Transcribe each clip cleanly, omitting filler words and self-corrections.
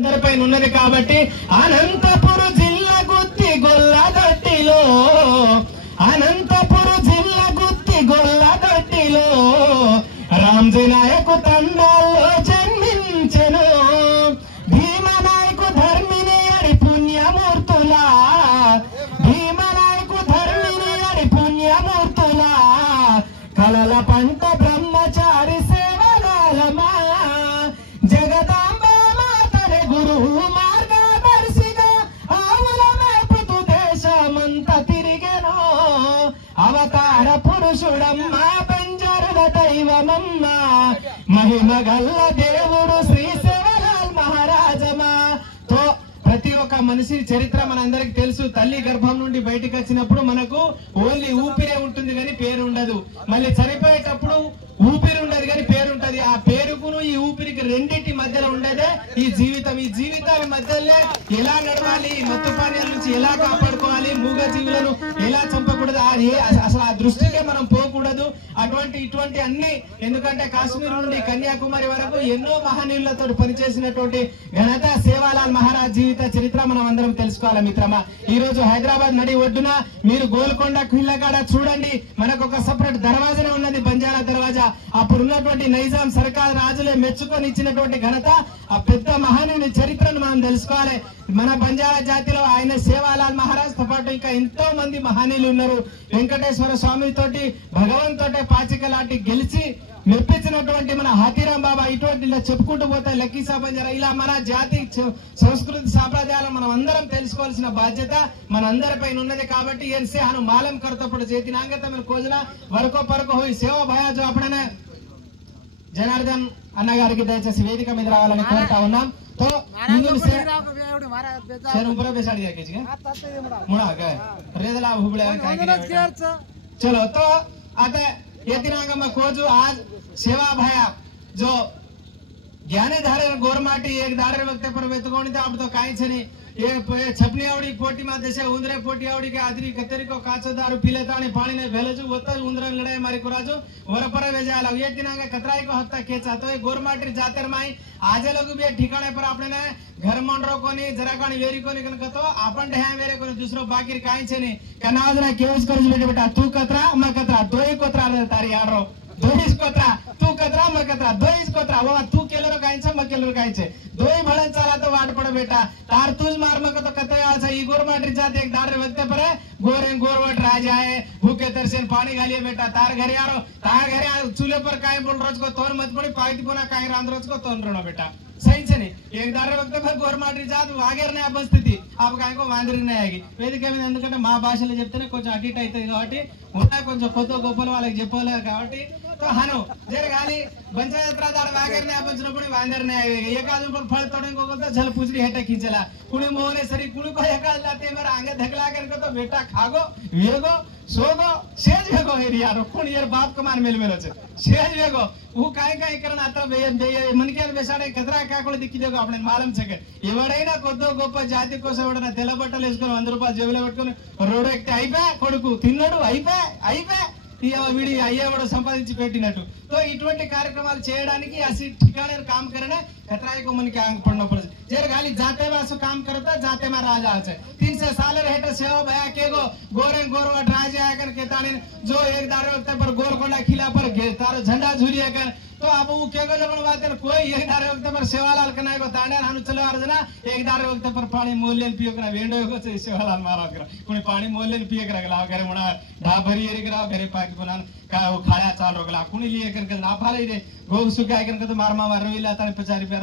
అందరిపైన ఉన్నది కాబట్టి అనంతపురం జిల్లా గుత్తి గొల్లదొట్టిలో రామ్జీ నాయకు తండాల్లో జన్మించెను భీమనాయకు ధర్మిని అడి పుణ్యమూర్తులా కలల పంట బ్రహ్మచారి సేవగాలమా జగదాంబ మాతనే గురువు మార్గదర్శిగా ఆవుల మేపుతూ దేశమంత తిరిగెను అవతార పురుషుడమ్మ బంజరుల దైవమమ్మ మహిమ గల్ల దేవుడు శ్రీ శివలాల్ మహారాజమా తో ప్రతి ఒక్క మనిషి చరిత్ర మనందరికి తెలుసు. తల్లి గర్భం నుండి బయటికి వచ్చినప్పుడు మనకు ఓన్లీ ఊపిరే ఉంటుంది కానీ పేరు ఉండదు. మళ్ళీ చనిపోయేటప్పుడు ఊపిరి ఉండదు కానీ పేరు ఉంటది. ఆ పేరుకును ఈ ఊపిరికి రెండింటి మధ్యలో ఉండేదే ఈ జీవితం. ఈ జీవితాల మధ్యలో ఎలా నడవాలి, మత్తు పానీయాల నుంచి ఎలా కాపాడుకోవాలి, మూగ జీవులను ఎలా చంపకూడదు, అసలు ఆ దృష్టికే మనం పోకూడదు. ఇటువంటి అన్ని ఎందుకంటే కాశ్మీర్ నుండి కన్యాకుమారి వరకు ఎన్నో మహనీయులతో పనిచేసినటువంటి ఘనత సేవాలాల్ మహారాజ్ జీవిత చరిత్ర మనం అందరం తెలుసుకోవాలి మిత్రమా. ఈ రోజు హైదరాబాద్ నడి ఒడ్డున మీరు గోల్కొండ ఖిల్లకాడ చూడండి, మనకు ఒక సపరేట్ దర్వాజనే ఉన్నది, బంజారా దర్వాజా. అప్పుడు ఉన్నటువంటి నైజాం సర్కార్ రాజులే మెచ్చుకొని ఇచ్చినటువంటి ఘనత ఆ పెద్ద మహనీయుని చరిత్రను మనం తెలుసుకోవాలి. మన బంజారా జాతిలో ఆయన సేవాలాల్ మహారాజ్ తో పాటు ఇంకా ఎంతో మంది మహనీయులు ఉన్నారు. వెంకటేశ్వర స్వామి తోటి భగవంతుటే పాచికలాంటి గెలిచి మెప్పించినటువంటి మన హాతీరాం బాబా, ఇటువంటి ఇలా చెప్పుకుంటూ పోతే లక్కీసా బంజారా, ఇలా మన జాతి సంస్కృతి సాంప్రదాయాలు మనం అందరం తెలుసుకోవాల్సిన బాధ్యత మనందరిపైన ఉన్నది. కాబట్టి ఎన్సే హను మాలం కర్తప్పుడు చేతినాంగత మీరు కోజన వరకో పరకో హోయి సేవ భయా జో అప్పుడనే జనార్దన్ అన్న గారికి దయచేసి వేదిక మీద రావాలని కోరుతా ఉన్నాం. तो चलो तो आता येतिनागम कोजू आज सेवा भया जो ज्ञाने धारे गोरमाटी एक धारे वक्त पर वेतकोणी तो अब तो काई छनी ये छपनी आवड़ी पोटी में जैसे उंदरे पोटी आवड़ी के आदरी कतरी को काचो दारू पी लेता ने पानी ने भेलजू होता उंदरा लड़ाई मारी कुराजू वरपर वेजाला ये दिनांगे कतराई को हत्ता केचा तो ये गोरमाटी जातर माई आज लोग भी ठिकाणे पर आपने ने घर मंडरो कोनी जरा कानी वेरी कोनी कन कतो आपण ढ्या वेरे कोनी दूसरो बाकी काई छनी कनाज ना केवस करज बेटा तू कतरा मैं कतरा दोई कोतरा तारी यारो दोईस कोतरा तू कतरा मैं कतरा दोईस कोतरा वो तू केलरो कायचे मैं केलरो कायचे दोई भळन चाला तो वाट पड़ बेटा तार तुझ मार मक तो कतय आछा ई गोरमाटी जाते एक दार व्यक्ति पर गोरे गोरवट राजा है भूखे तरसेन पानी गालिए बेटा तार घरे यारो तार घरे चूल्हे पर काय बोल रोज को तोर मत पड़ी पाइती कोना काय रांध रोज को तोन रणो बेटा सही छे एक दार व्यक्ति पर गोरमाटी जात वागेरने परिस्थिति आप काय को वांदरी नहीं आएगी वेदिक మీద ఎందుకంటే మా భాషలో చెప్తేనే కొంచెం అటు ఇటు అవుతుంది కాబట్టి ఉన్నా కొంచెం కొత్త గొప్పలు వాళ్ళకి చెప్పలేరు కాబట్టి तो हनु जर गाली पंचायत दार वागेरने पंचनपुणी वांदरने आएगी एक आदमी पर फल तोड़ने को बोलता झल पूछड़ी हेटा खींचला कुणी मोहने सरी कुणी को एकाल लाते मेरा आगे धकला करके तो बेटा खागो वेगो सोगो सेज वेगो एरिया रो कोण यार बाप कमान मेल मेलो छे सेज वेगो वो काय काय करन आता मनके बेसाडे कतरा काकोळ दिक्की देगो आपने मालूम छे के ఎవడైనా కొద్దో గొప్ప జాతి కోసం ఎవడైనా తెల్ల బట్టలు వేసుకొని 100 రూపాయలు జేబులో పెట్టుకొని రోడ్ ఎక్కితే అయిపోయా కొడుకు తిన్నాడు అయిపోయా వీడి అయ్యేవాడు సంపాదించి పెట్టినట్టు. तो इటువంటి కార్యక్రమాలు చేయడానికి असी ठिकाने काम करने कतराई को मन के आंग पड़ना पड़ जर गाली जाते वासु काम करता जाते में राजा আছে 300 साल रहता सेवा भया के गो गोरे गोरवट राजा आकर के ताने जो एक दार वक्त पर गोरकोंडा खिला पर तारो झंडा झुलिया कर तो अब वो के गो जब बात है कोई एक दार वक्त पर सेवालाल कनाय को तांडे हानु चलो अर्जना एक दार वक्त पर पानी मोल्यन पियो करा वेंडो को सेवालाल महाराज करा कोणी पानी मोल्यन पियो करा गला घरे मुणा ढा भरी एरी करा घरे पाकी बनान का वो खाया चाल रोगला कुणी लिए करके ना फाले रे गो सुकाय करके तो मारमा रविला ताने 50 रुपया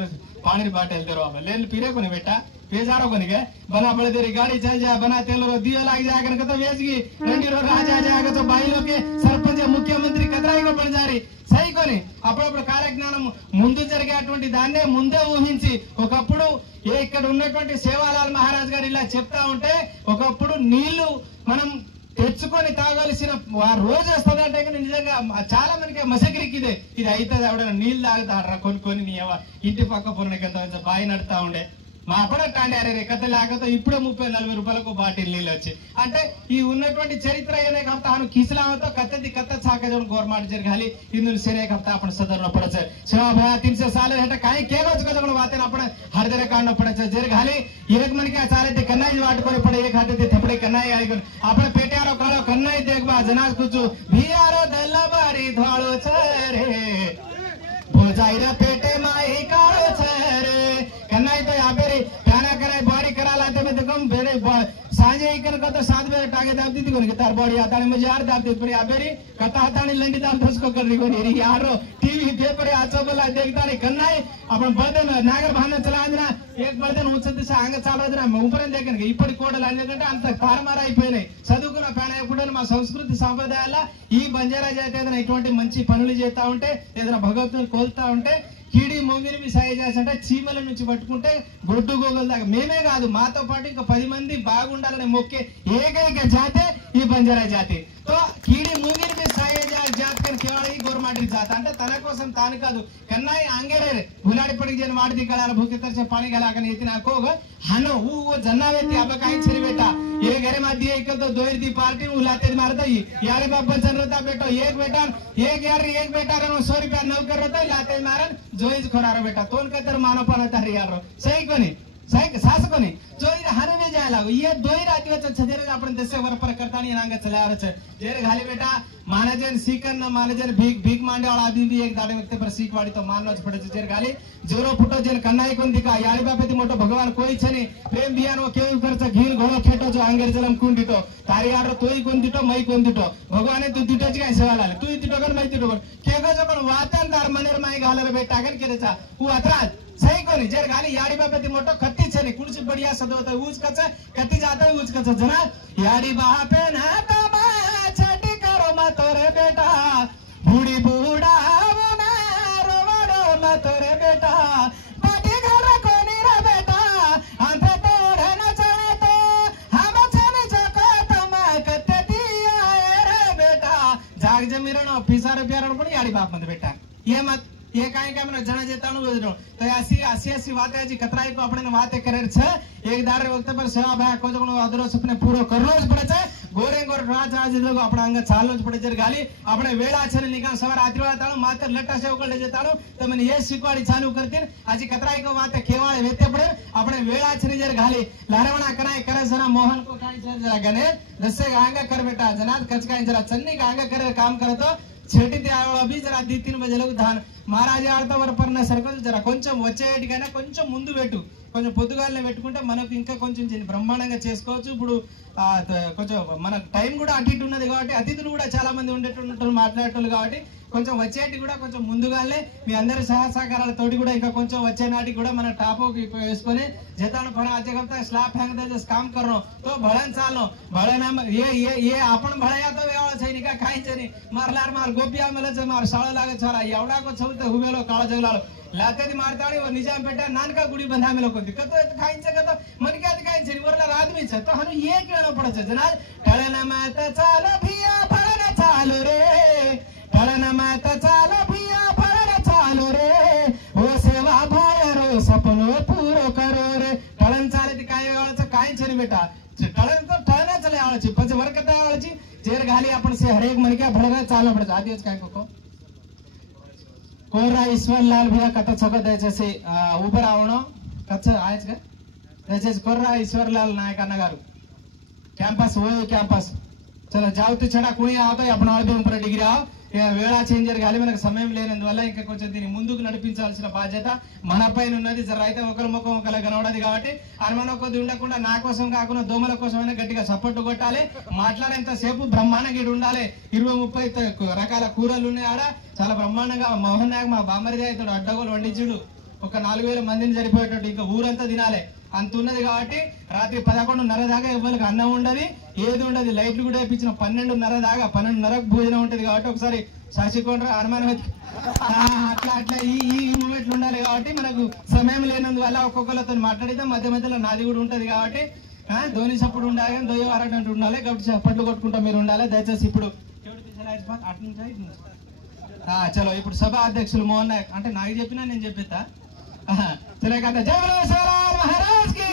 पानी बाटल दे रो ले पीरे कोनी बेटा पेजारो कोनी के बना बड़े तेरी गाड़ी चल जाए बना तेल रो दिया लाग जाए करके तो वेचगी रंडी रो राजा जाएगा तो बाई लोग के सरपंच मुख्यमंत्री कतराई को बन जा रही సై కొని అప్పుడప్పుడు కార్యజ్ఞానం ముందు జరిగేటువంటి దాన్నే ముందే ఊహించి ఒకప్పుడు ఇక్కడ ఉన్నటువంటి సేవాలాల్ మహారాజ్ గారు ఇలా చెప్తా ఉంటే ఒకప్పుడు నీళ్లు మనం తెచ్చుకొని తాగాల్సిన రోజు వస్తుందంటే నిజంగా చాలా మందికి మసగిరికిదే ఇది అయితే ఎవడైనా నీళ్ళు తాగుతాడరా కొనుక్కొని నీ ఇంటి పక్క పొరనికి బాయి నడుతా ఉండే మా అప్పుడే టాండి అరే కథ లేకపోతే ఇప్పుడే 30-40 రూపాయలకు బాటిల్ నీళ్ళు వచ్చి అంటే ఈ ఉన్నటువంటి చరిత్ర ಏನೇ ಕಪ್ತಾ ಅವನು ಕಿಸಲಾವತ ಕತ್ತದಿ ಕತ್ತ ಸಾಕ ಜನ ಗೌರ್ಮೆಂಟ್ ಜರ್ಗಾಲಿ ಇಂದು ಸೇನೆ ಕಪ್ತಾ आपण सदर पड़े छे सेवा भया 300 साल हेटा काई केगो जगह जगह वाते आपण हर जरे काढणं पड़े छे जर्गाली एक मन के चाले ते कन्नाई वाट करे पड़े एक हाथे ते थपड़े कन्नाई आई गन आपण पेट्यारो काळो कन्नाई देखबा जनाज कुचू भियारो दलबारी धोळो छे रे भोजाईरा पेटे माई काळो छे रे कन्नाई तो याबेरी काना करे बॉडी कराला ते में तो कम बेरे सांजे इकन को तो 7 बजे टागे दाब दी कोनी तार बॉडी आताने मुझे यार दाब दी पड़ी याबेरी कथा हतानी लंडी दाब धसको कर री कोनी री यारो टीवी पेपर आचो बोला देखता रे कन्नाई आपण बळदन नागर भान चलांजना एक बळदन उचते सांग चालवदना ऊपर देखन इपड़ी कोडल अन्यకంటే అంత తారమార అయిపోయినాయి చదువుకున్న ఫ్యాన్ ఎప్పుడైనా మా సంస్కృతి సాంప్రదాయాల ఈ బంజారా జాతి ఏదైనా ఇటువంటి మంచి పనులు చేస్తా ఉంటే ఏదైనా భగవంతుని కోల్తా ఉంటే కీడి మొంగిని మీ సాయ చేస్తుంటే చీమల నుంచి పట్టుకుంటే గొడ్డు గోగల దాకా మేమే కాదు మాతో పాటు ఇంకా 10 మంది బాగుండాలని మొక్కే ఏకైక జాతే ఈ బంజారా జాతి तो कीड़ी मुंगिर में साये जात कर केवल ही गोरमाटी जात అంటే తన కోసం తాను కాదు కన్నాయి ఆంగేరే గులాడి పడి జన వాడి కళాల భూకి तरसे पानी गलाकन इतना कोग हनो वो जन्नावेती अब काई छरी बेटा ये घरे में दिए एक तो दोयर दी पार्टी उलाते मारता ही यार बाप बचन रहता बेटा एक बेटा एक बेटा रे 100 रुपया नौकर रहता लाते मारन जोइज खरारो बेटा तोन के तर मानो पण तर यार सही कोनी सही सास कोनी जोइर हरवे जाय लागो ये दोई रातीवच छदेरे आपण दसे वरपर करतानी नांग चलावरच जेर घाली बेटा मानजन सीकन न मानजन भीक मांडे वाला आदमी भी एक दाडे व्यक्ति पर सीक वाडी तो मानवच पड़े जेर घाली जोरो फुटो जेन कन्नाई कोन दिका यारी बापेती मोटो भगवान कोई छनी प्रेम बियानो केवी करचा घीन घोळो खेटो जो अंगेर जलम कुंडितो तारी यार तोई कोन दिटो मै कोन दिटो भगवाने तू दिटोच काय सेवाला तू दिटो कन मै दिटो केगो जो पण वातन दार मनेर माई घालर बेटा गन केरेचा उ अतराज सही कोनी जेर गाली याडी बापेती मोटो कत्ती छनी कुणची बढ़िया सदवत ऊज कच कत्ती जाता ऊज कच जना याडी बापे ना तो मा छटी करो मतोरे बेटा बूढ़ी बूढ़ा वो ना रोवड़ो मतोरे बेटा बाटी घर कोनी रे बेटा अंत तोड़े न चले तो हम छने चको तमा कत्ते दिया रे बेटा जाग जमीरनो पिसार प्यारण पण याडी बाप मत बेटा ये मत ये काय काय મને જણા જેતાનું બધું તો આસી વાત છે કતરાઈ કો આપણે વાતે કરે છે એક દારે વખત પર સેવા ભાઈ કો જણો અદરો સપને પૂરો કરવો જ પડે છે ગોરે ગોર રાજ આજ લોકો આપણા અંગ ચાલવો જ પડે છે ગાલી આપણે વેળા છે નિકા સવાર રાત્રિ વાળા તાણો માત્ર લટ્ટા સેવ કરે જેતાણો તમને એ શીખવાડી ચાલુ કરતી આજી કતરાઈ કો વાતે કેવાળે વેતે પડે આપણે વેળા છે જર ગાલી લારવણા કરાય કરે જરા મોહન को काय जरा गने दसे आंग कर बेटा जनात खर्च काय जरा चन्नी का आंग करे काम करे तो छेटी ते आयोळा भी जरा 2-3 बजे लोग धान महाराज ఆడతా వరపర్న సర్కల్ జర కొంచెం వచ్చేటికైనా కొంచెం ముందు పెట్టు కొంచెం పొద్దుగాలనే పెట్టుకుంటే మనకు ఇంకా కొంచెం బ్రహ్మాండంగా చేసుకోవచ్చు ఇప్పుడు కొంచెం మన టైం కూడా అటు ఇటు ఉన్నది కాబట్టి అతిథులు కూడా చాలా మంది ఉండేటట్టు మాట్లాడేటోళ్ళు కాబట్టి కొంచెం వచ్చేటి కూడా కొంచెం ముందుగానే మీ అందరి సహకారాలతోటి కూడా ఇంకా కొంచెం వచ్చే నాటికి కూడా మన టాపో వేసుకొని जेतानो पर आज करता स्लैब फेंक दे जस काम कर रो तो भळन चालनो भळन ये आपण भळया तो वेळा छै निका काय छनी मारलार मार गोपिया मेले छ मार साळ लागे छरा एवढा को छौते हुबेलो काळ जगलालो लातेदी मारताडी व निजाम पेटा नानका गुडी बंधा मेलो कोंती कतो खायचे कतो मन के काय छनी वरला आदमी छ तो हनु ये केळो पडे छ जना टळना मात चाल भिया फळन चालू रे टळना मात चाल भिया फळन चालू रे ओ सेवा भायरो सपनो पूरो करो रे टळन चालेती काय वेळाचं काय छनी बेटा टळन तो टळना चले आळची પછી વરકતા આળची જેર ગાલી आपण से हरेक मन के भड़गा चालना पड़े आदिच काय को कोरा ईश्वरलाल भैया कथा छक దయచేసి ऊबर आवणो कच्छ आहेच का దయచేసి कोरा ईश्वरलाल नायक अन्न गारू कैंपस वो कैंपस चलो जाओ तो छड़ा कोई आवतो आपण ఆల్బమ్ पर డిగ్రీ ఆవ్ వేళా చేంజర్ గాలి మనకు సమయం లేనందువల్ల ఇంకా కొంచెం దీన్ని ముందుకు నడిపించాల్సిన బాధ్యత మన పైన ఉన్నది జర అయితే ఒకరి ముఖం ఒకలా కనబడది కాబట్టి అనుమానం కొద్ది ఉండకుండా నా కోసం కాకుండా దోమల కోసమైనా గట్టిగా సపోర్ట్ కొట్టాలి మాట్లాడేంత సేపు బ్రహ్మాండంగా ఉండాలి 20-30 రకాల కూరలు ఉన్నాయి ఆడ చాలా బ్రహ్మాండంగా మోహన్ నాయక్ మా బామరిది అవుతాడు అడ్డగోలు వండించుడు ఒక 4000 మందిని సరిపోయేటట్టు ఇంకా ఊరంతా తినాలి అంత ఉన్నది కాబట్టి రాత్రి 11:30 దాకా ఎవరికి అన్నం ఉండదు ఏది ఉండదు లైట్లు కూడా వేయించిన 12:30 దాకా 12:30కు భోజనం ఉంటది కాబట్టి ఒకసారి శాసికొండ్ర అనుమానం అట్లా ఈ మూమెంట్లు ఉండాలి కాబట్టి మనకు సమయం లేనందువల్ల ఒక్కొక్కరితో మాట్లాడితే మధ్య మధ్యలో నాది కూడా ఉంటది కాబట్టి ధోని సప్పుడు ఉండాలి కానీ దొయ్య వారటంటూ ఉండాలి కాబట్టి చప్పట్లు కొట్టుకుంటా మీరు ఉండాలి దయచేసి ఇప్పుడు చలో ఇప్పుడు సభ అధ్యక్షులు మోహన్ నాయక్ అంటే నాకు చెప్పినా నేను చెప్పేస్తా चले कहते जय बोलो शिवलाल महाराज की।